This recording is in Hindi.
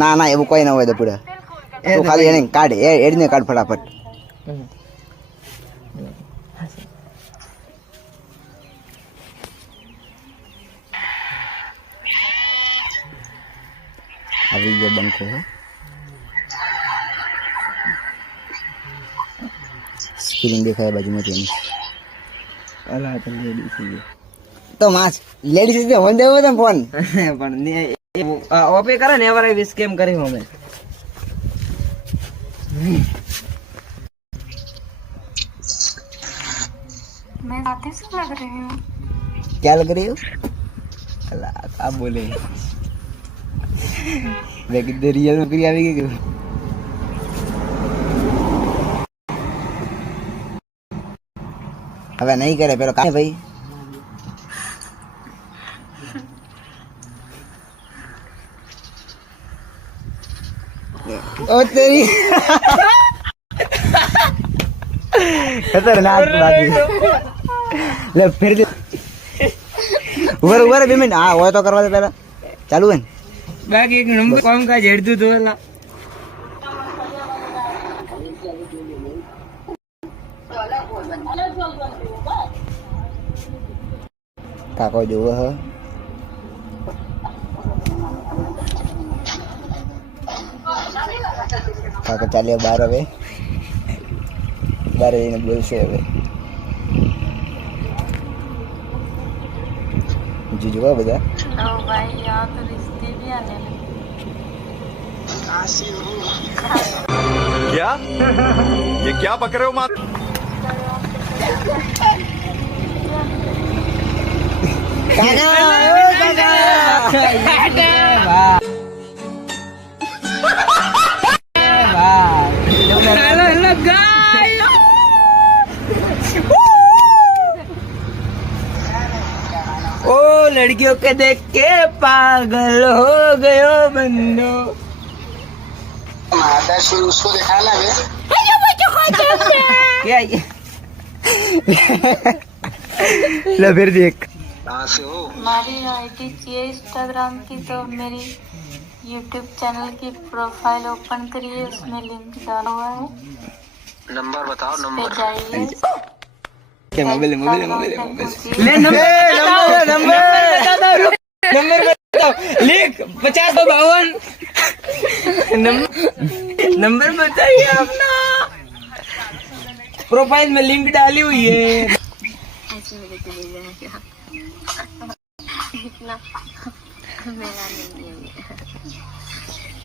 ના ના એવું કોઈ ના હોય દપુડા તું ખાલી એને કાઢ એડને કાઢ ફટાફટ આવી ગયો બંકો સ્ક્રીન દેખાય બાજુમાં તેની અલા તો લેડીઝ છે તો માસ લેડીઝ છે હોન દેવો તો ફોન પણ ને ઓપે કરે ને એવારે વિસ કેમ કરી અમે मैं आतिश लग रही हूँ। क्या लग रही हो अल्लाह आप बोले लेकिन रियल नौकरी आवेगी क्यों હવે નહીં કરે પેલો કાંઈ ભાઈ ओ तेरी खतरनाक बात ले फिर ऊपर ऊपर 2 मिनट हाँ वो तो करवा दे पहला चालू है बाकी एक नंबर कौन का झेड़ दू तो वाला काको जो है કાકા ચાલ્યા બાર હવે બાર જઈને બોલશે હવે જોવા બધા तो भाई यहाँ तो रिश्ते भी आने लगे। क्या ये क्या पक रहे हो माँ ओ लड़कियों के देख के पागल हो गयो बंदो उसको दिखाना है क्या ये ले फिर देख कहाँ से हो हमारी आईडी चाहिए इंस्टाग्राम की तो मेरी यूट्यूब चैनल की प्रोफाइल ओपन करिए उसमें लिंक डाला हुआ है नंबर बताओ पे नंबर जाइए क्या मोबाइल ले नंबर नंबर बताओ लिख 5052 नंबर बताइए अपना प्रोफाइल में लिंक डाली हुई है ऐसे मेरे चले जाएगा इतना मेरा नहीं है